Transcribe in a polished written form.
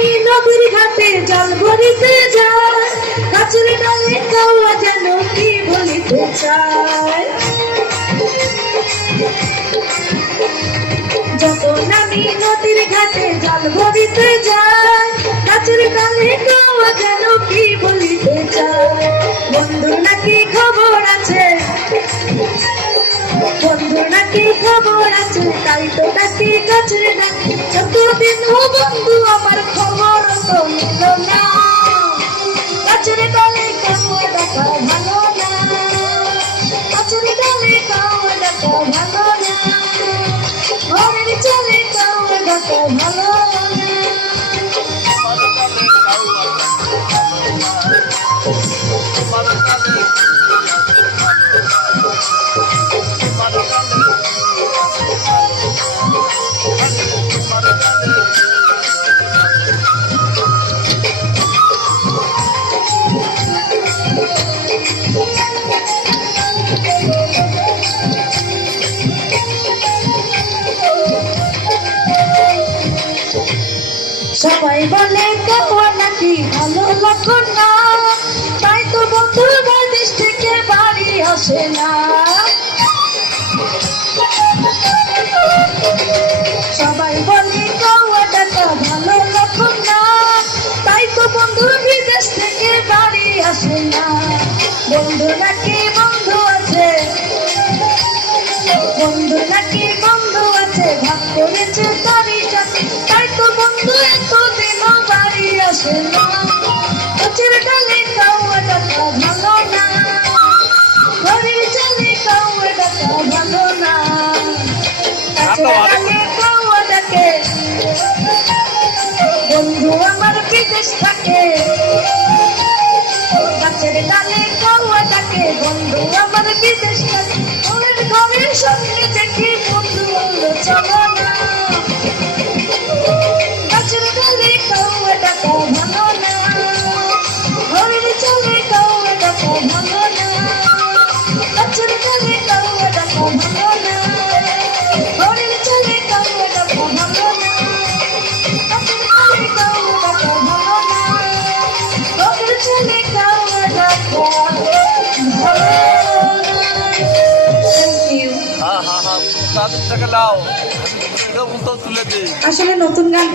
নামি নদীর ঘাটে জল ভরিতে যায়, গাছের ডালে কাউয়া যেন কি বলিতে চায়। যত নামি নদীর ঘাটে জল ভরিতে যায়, গাছের ডালে কাউয়া যেন কি বলিতে চায়। বন্ধু নাকি খবর আছে, বন্ধু নাকি খবর আছে, তাই তো নাকি গাছের ডাকে। যতদিন বন্ধু আমার খবর তো নিল না, গাছের ডালে কাউয়া ডাকা ভালো না, গাছের ডালে কাউয়া ডাকা ভালো না, ঘরের চলে কাউয়া ডাকা ভালো না। সবাই বলে কাউয়া নাকি ভালো লক্ষণ না, তাই তো বন্ধুর বাদেশ থেকে বাড়ি আসে না। সবাই বলে কাউয়া ডাকা ভালো লক্ষণ না, তাই তো বন্ধুর বিদেশ থেকে বাড়ি আসে না। বন্ধু নাকি বন্ধু আছে, বন্ধু নাকি বন্ধু আছে, ভাগ করেছে তারই সাথে, তাই তো বন্ধু এতদিনও বাড়ি আসে না। গাছের ডালে কাউয়া ডাকা ভালো না, ঘরের চলে কাউয়া ডাকা ভালো না, গাছের ডালে কাউয়া ডাকে বন্ধু আমার বিদেশ থাকে, গাছের ডালে কাউয়া ডাকে বন্ধু আমার বিদেশ থাকে। ঘরের সঙ্গে দেখি বন্ধু চলো না, গাছের ডালে কাউয়া ডাকা ভালো না, ঘরের চলে কাউয়া ডাকা ভালো না, গাছের ডালে কাউয়া ডাকা ভালো না, ঘরের চলে কাউয়া ডাকা ভালো না, গাছের ডালে কাউয়া ডাকা ভালো না, ঘরের চলে কাউয়া ডাকা ভালো না। হ্যাঁ, 7 টাকা লাও, তুলে দিই। আসলে নতুন গান